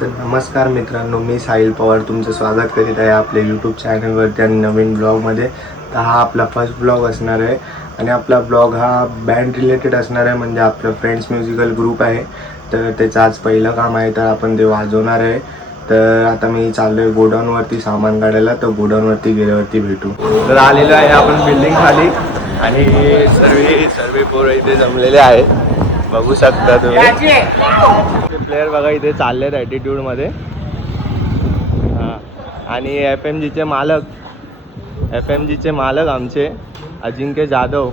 तर नमस्कार मित्रांनो, मी साहिल पवार तुमचं स्वागत करीत आहे आपल्या यूट्यूब चॅनलवरती आणि नवीन ब्लॉगमध्ये. तर हा आपला फर्स्ट ब्लॉग असणार आहे आणि आपला ब्लॉग हा बँड रिलेटेड असणार आहे. म्हणजे आपलं फ्रेंड्स म्युझिकल ग्रुप आहे, तर त्याचं आज पहिलं काम आहे, तर आपण ते वाजवणार आहे. तर आता मी चाललो आहे गोडाऊनवरती सामान काढायला, तर गोडाऊनवरती गेल्यावरती भेटू. तर आलेलो आहे आपण बिल्डिंग खाली आणि सर्व पोरं इथे जमलेले आहेत, बघू शकता तुम्ही. प्लेयर बघा इथे चाललेत ॲटिट्यूडमध्ये. हां, आणि एफ एम जीचे मालक आमचे अजिंक्य जाधव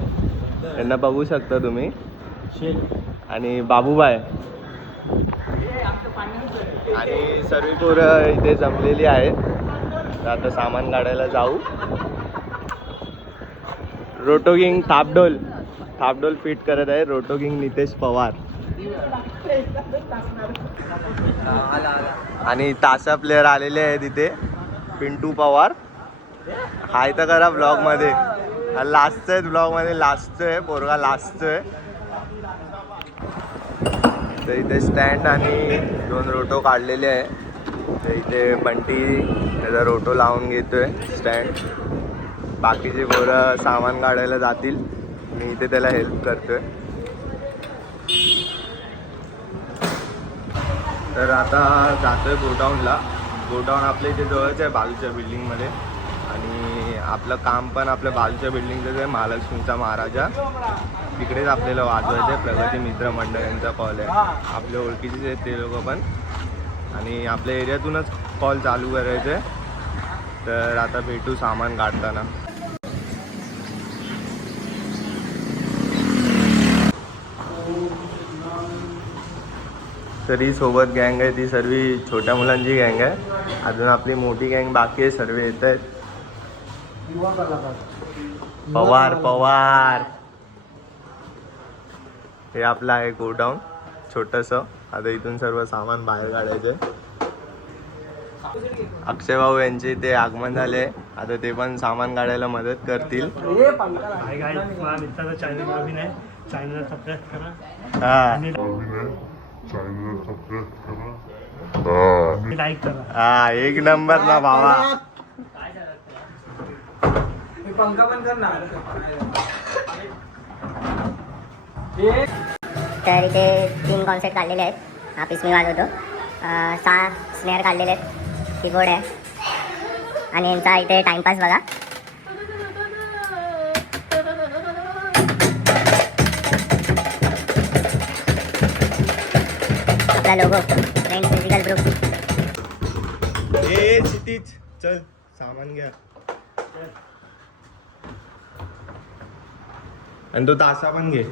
यांना बघू शकता तुम्ही, आणि बाबूबाय आणि सर्व पोरं इथे जमलेली आहेत. तर आता सामान काढायला जाऊ. रोटोगिंग थापडोल फिट करत आहे रोटोगिंग नितेश पवार. आणि तासा प्लेयर आलेले आहेत इथे, पिंटू पवार. हाय तर करा ब्लॉगमध्ये, लास्टचं आहे ब्लॉगमध्ये, लास्टचं आहे पोरगा, लास्टचं आहे. तर इथे स्टँड आणि 2 रोटो काढलेले आहे. तर इथे बंटी त्याचा रोटो लावून घेतोय स्टँड. बाकीचे पोरं सामान काढायला जातील, मी इथे त्याला हेल्प करतोय. तर आता जातोय गोडाऊनला. गोडाऊन आपल्या इथे जवळच आहे बाजूच्या बिल्डिंगमध्ये, आणि आपलं काम पण आपल्या बाजूच्या बिल्डिंगचंच आहे, महालक्ष्मीचा महाराजा. तिकडेच आपल्याला वाजवायचं आहे. प्रगती मित्र मंडळ यांचा कॉल आहे, आपल्या ओळखीचेच आहेत ते लोक पण, आणि आपल्या एरियातूनच कॉल चालू करायचं आहे. तर आता भेटू सामान काढताना. तरी सोबत गँग आहे, ती सर्व छोट्या मुलांची गँग आहे. अजून आपली मोठी गँग बाकी आहे, सर्व येत आहेत. पवार हे आपलं आहे गोडाऊन छोटंसं. आता इथून सर्व सामान बाहेर काढायचं आहे. अक्षय भाऊ यांचे ते आगमन झाले, आता ते पण सामान काढायला मदत करतील. हा, एक नंबर ना भावा. तर इथे 3 कॉन्सेप्ट काढलेले आहेत. हा पीस मी वाजवतो. 6 स्नेअर काढलेले आहेत, कीबोर्ड आहे, आणि यांचा इथे टाइमपास बघा. आपला लोगो फ्रेंड्स म्युझिकल ग्रुप. क्षितिज चल सामान घ्या. आणि तो तासा पण घे.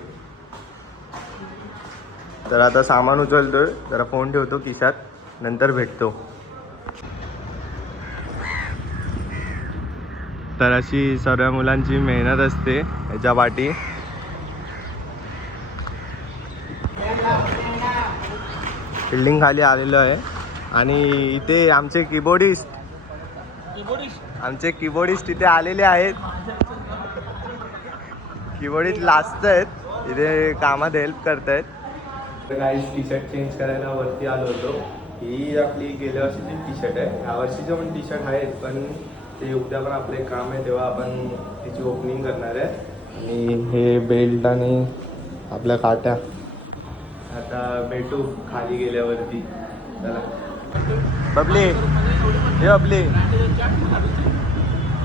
तर आता सामान उचलतोय, जरा फोन ठेवतो खिशात, नंतर भेटतो. तर अशी सर्व मुलांची मेहनत असते ह्याच्या पाठी. बिल्डिंग खाली आलेलो आहे, आणि इथे आमचे कीबोर्डिस्ट इथे आलेले आहेत. कीबोर्डिस्ट लास्ट आहेत, इथे कामात हेल्प करतायत. तर काही टी शर्ट चेंज करायला वरती आलो होतो. ही आपली गेल्या वर्षीची टी शर्ट आहे, ह्या वर्षीचे पण टी शर्ट आहेत, पण ते उद्या पण आपलं एक काम आहे, तेव्हा आपण तिची ओपनिंग करणार आहे. आणि हे बेल्ट आणि आपल्या काट्या. आता भेटू खाली गेल्यावरती. चला बबली, हे बबली.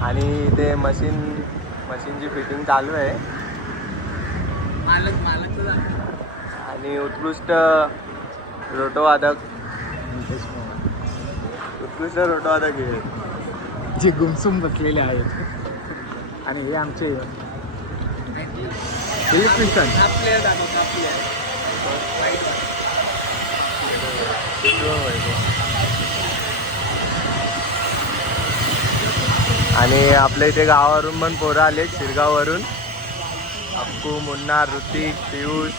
आणि ते मशीनची फिटिंग चालू आहे. आणि उत्कृष्ट रोटोवादक हे जे गुमसुम बसलेले आहेत. आणि हे आमचे इलेक्ट्रिशियन. आणि आपल्या इथे गावावरून पण पोरं आले, शिरगाववरून. अक्कू, मुन्ना, ऋतिक, पियुष,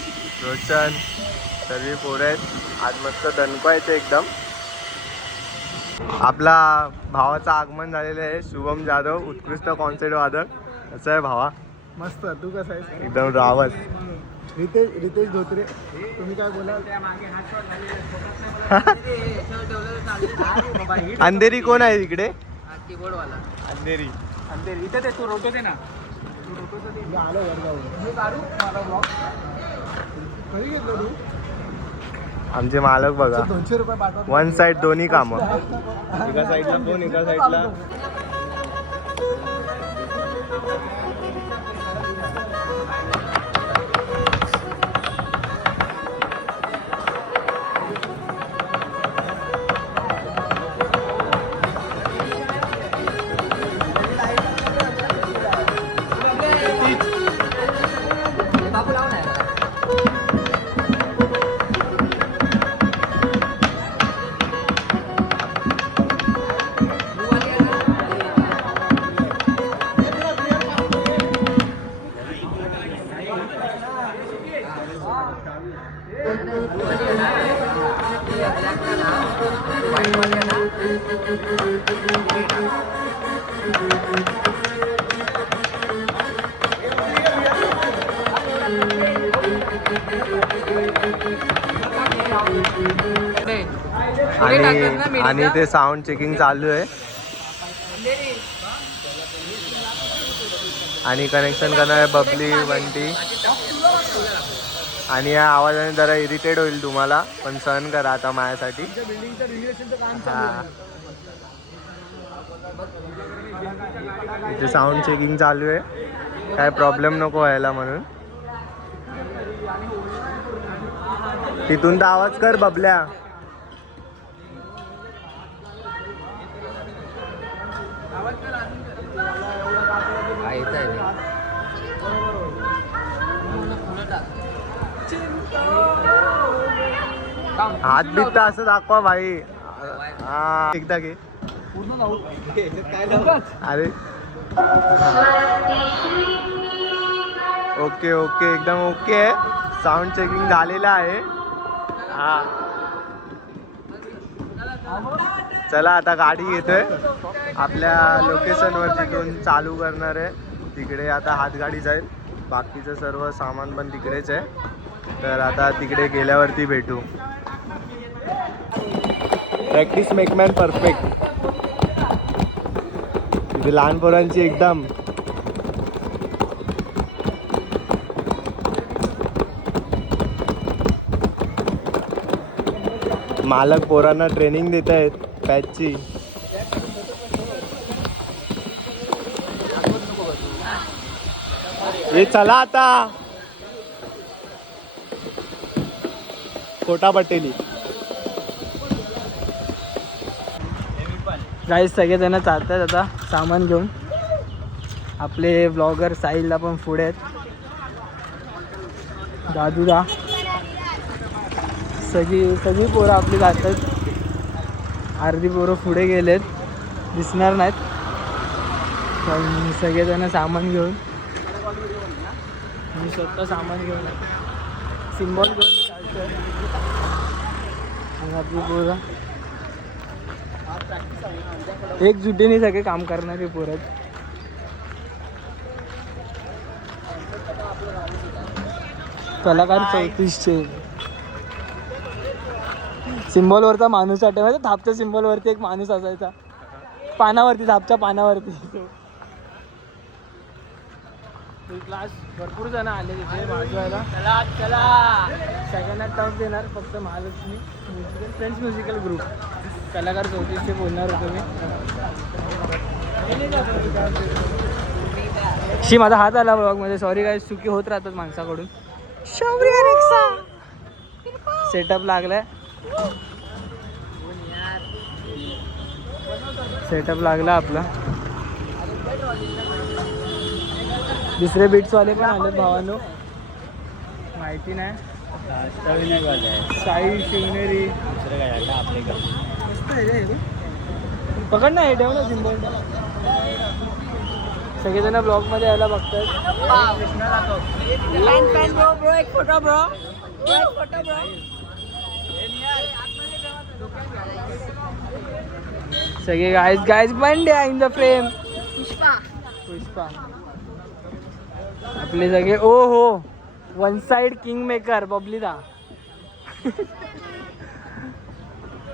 रोशन, सर्व पोरं आहेत. आज मस्त दणकवायचं एकदम. आपला भावाचं आगमन झालेलं आहे, शुभम जाधव, उत्कृष्ट कॉन्सर्ट वादक. असं आहे भावा? मस्त. तू कसं आहेस? एकदम रावत. रितेश धोत्रे, तुम्ही काय बोलाल? अंधेरी कोण आहे तिकडे? कीबोर्डवाला अंधेरी. अंधेरी इथे ते तू रोटो दे ना. आमचे मालक बघा, 200 रुपये पाठवा. वन साइड दोन्ही कामं, एका साईडला फोन एका साईडला. आणि ते साऊंड चेकिंग चालू आहे आणि कनेक्शन करणार आहे बबली बंटी. आणि या आवाजाने जरा इरिटेट होईल तुम्हाला, पण सहन करा आता माझ्यासाठी. हा, इथे साऊंड चेकिंग चालू आहे, काय प्रॉब्लेम नको व्हायला म्हणून. तिथून तर आवाज कर बबल्या. हात बीत असं दाखवा भाई. हा एकदा घे. अरे ओके ओके एकदम ओके आहे. साऊंड चेकिंग झालेलं आहे. हा चला आता गाडी घेतोय आपल्या लोकेशनवर, तिथून चालू करणार आहे. तिकडे आता हातगाडी जाईल, बाकीचं सर्व सामान पण तिकडेच आहे. तर आता तिकडे गेल्यावरती भेटू. Practice make man perfect. तिथे लहान पोरांची एकदम मालक पोरांना ट्रेनिंग देत आहेत पॅचची. हे चला आता कोटा पटेली. गाईस सगळेजण चालतात आता सामान घेऊन. आपले ब्लॉगर साहिलला पण पुढे आहेत, दादूदा, सगळी पोरं आपली जातात. अर्धी पोरं पुढे गेलेत, दिसणार नाहीत, पण सगळेजण सामान घेऊन. मी स्वतः सामान घेऊन सिम्बॉल घेऊन चालतोय. आणि आपली पोरं एकजुटीने सगळे काम करणारे पोरं. कलाकार 34चे. सिम्बॉलवरचा माणूस आठवायचा, थापच्या सिम्बॉलवरती एक माणूस असायचा, पानावरती, थापच्या पानावरती. क्लास भरपूर जण आले तिथे वाजवायला. सगळ्यांना टफ देणार फक्त Mahalakshmi musical friends musical group. कलाकार 34चे बोलणार होतो मी. शी माझा हात आला ब्लॉगमध्ये, सॉरी काय, चुकी होत राहतात माणसाकडून. सेटअप लागलाय, सेटअप लागला आपला. दुसरे बीट्सवाले पण आले भावानो, माहिती नाही. साई शिवनेरी मस्त आहे रे. पकड ना, हे ठेव ना सिम्बॉल. सगळेजण ब्लॉगमध्ये यायला बघतात. सगळे guys Bandya in the frame. Pushpa आपले सगळे. ओ हो, वन साइड किंग मेकर बबलीदा.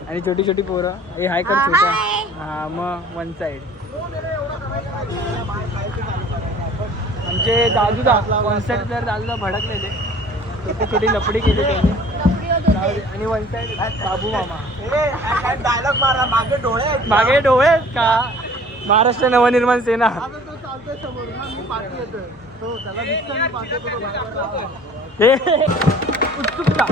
आणि छोटी छोटी पोरं हे हाय कर छोटा. हा मग वन साईड. आमचे दादूदा कॉन्सर्ट जर दादूदा भडकलेले छोटी छोटी लपडी केली त्यांनी. आणि वन साईड बाबू मामा. डायलॉग मारा, मागे डोळे आहेत. मागे डोळे आहेत का? महाराष्ट्र नवनिर्माण सेना. हे उत्सुकता.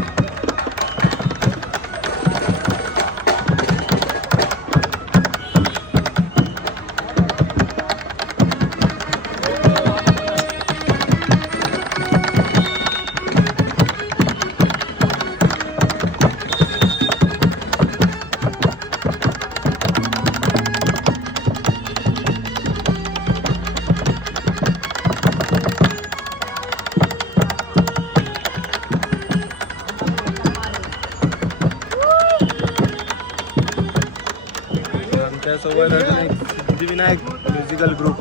आमच्यासोबत अजून एक सिद्धिविनायक म्युझिकल ग्रुप,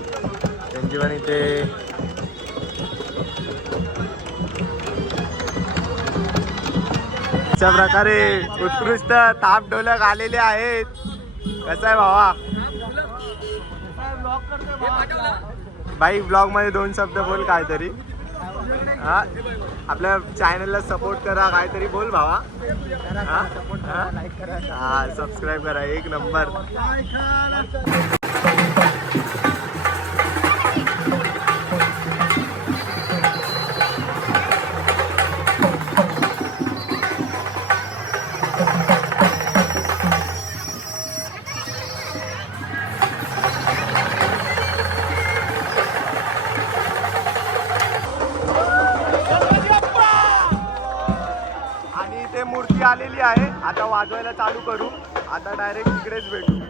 त्यांची पण इथे अशा प्रकारे उत्कृष्ट ताप ढोलक आलेले आहेत. कसं आहे भावा? बाई ब्लॉग मध्ये 2 शब्द बोल काहीतरी. हा आपल्या चॅनलला सपोर्ट करा, काहीतरी बोल भावा. हा सबस्क्राईब करा, एक नंबर. मूर्ती आलेली आहे. आता वाजवायला चालू करू. आता डायरेक्ट तिकडेच भेटू.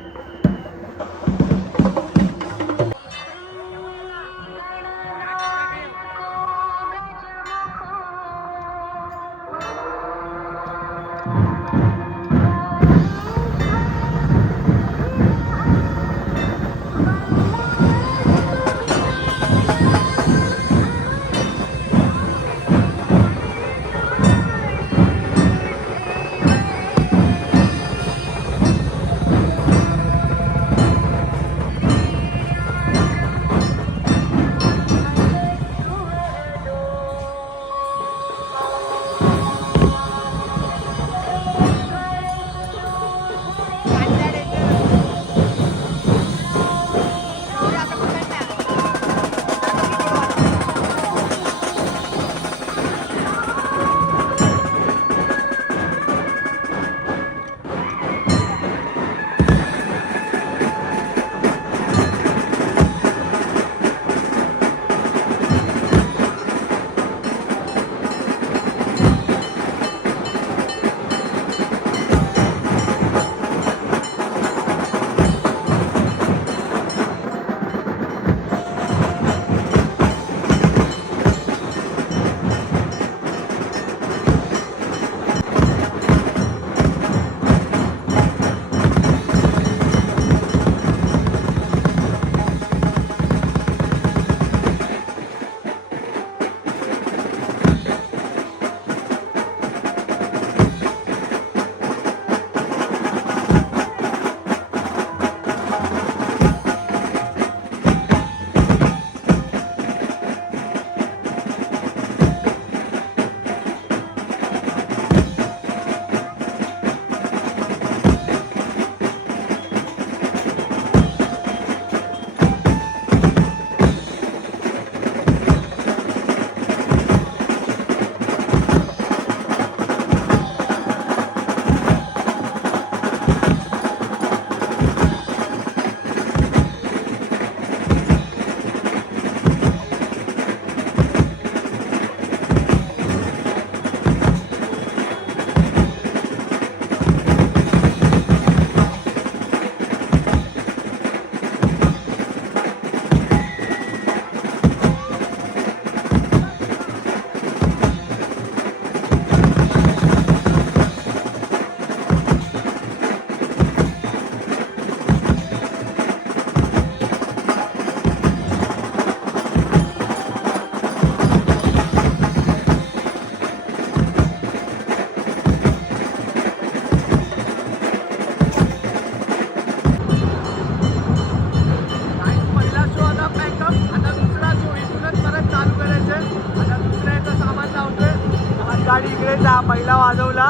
पहिला वाजवला.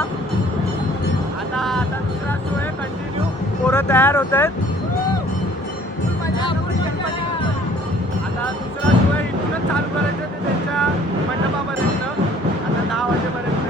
आता दुसरा शो आहे कंटिन्यू. पोरं तयार होत आहेत. आता दुसरा शो आहे इथूनच चालू करायचं ते त्यांच्या मंडपापर्यंत. आता 10 वाजेपर्यंत.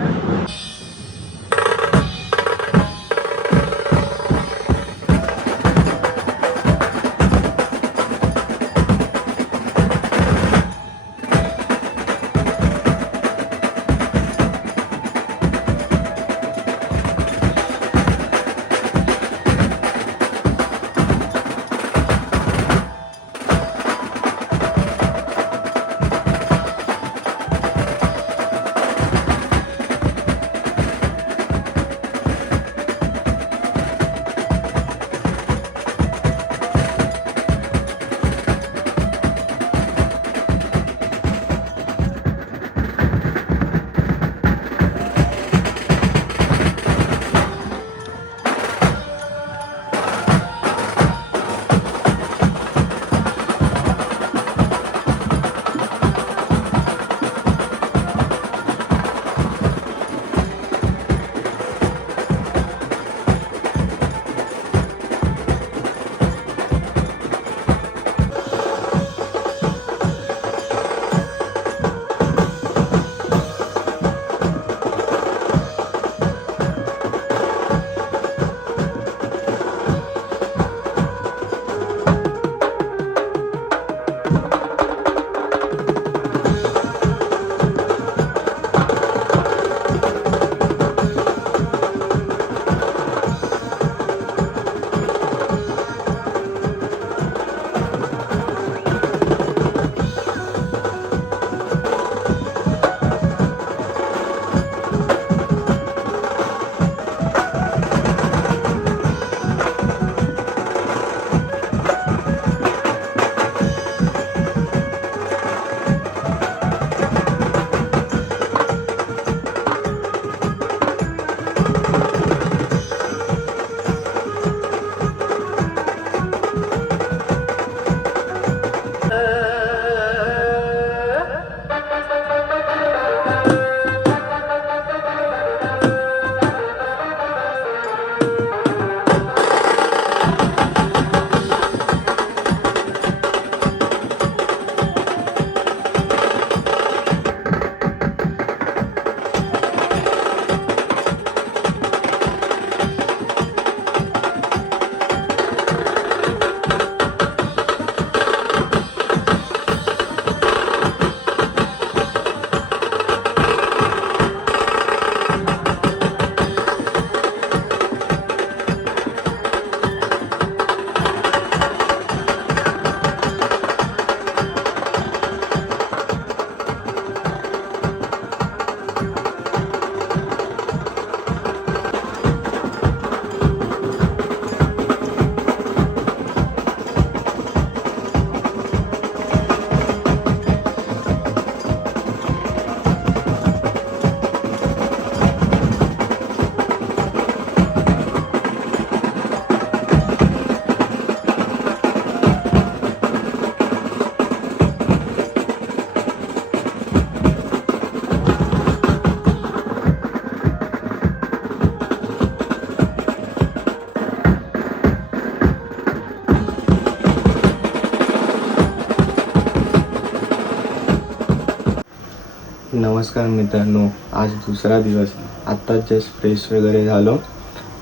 नमस्कार मित्रांनो, आज दुसरा दिवस. आत्ताच जस्ट फ्रेश वगैरे झालो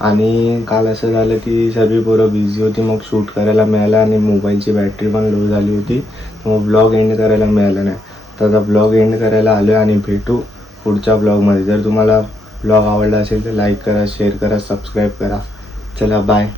आणि काल असं झालं की सर्व पोरं बिझी होती, मग शूट करायला मिळालं आणि मोबाईलची बॅटरी पण लो झाली होती, मग ब्लॉग एंड करायला मिळालं नाही. तर आता ब्लॉग एंड करायला आलो आणि भेटू पुढच्या ब्लॉगमध्ये. जर तुम्हाला ब्लॉग आवडला असेल तर लाईक करा, शेअर करा, सबस्क्राईब करा. चला बाय.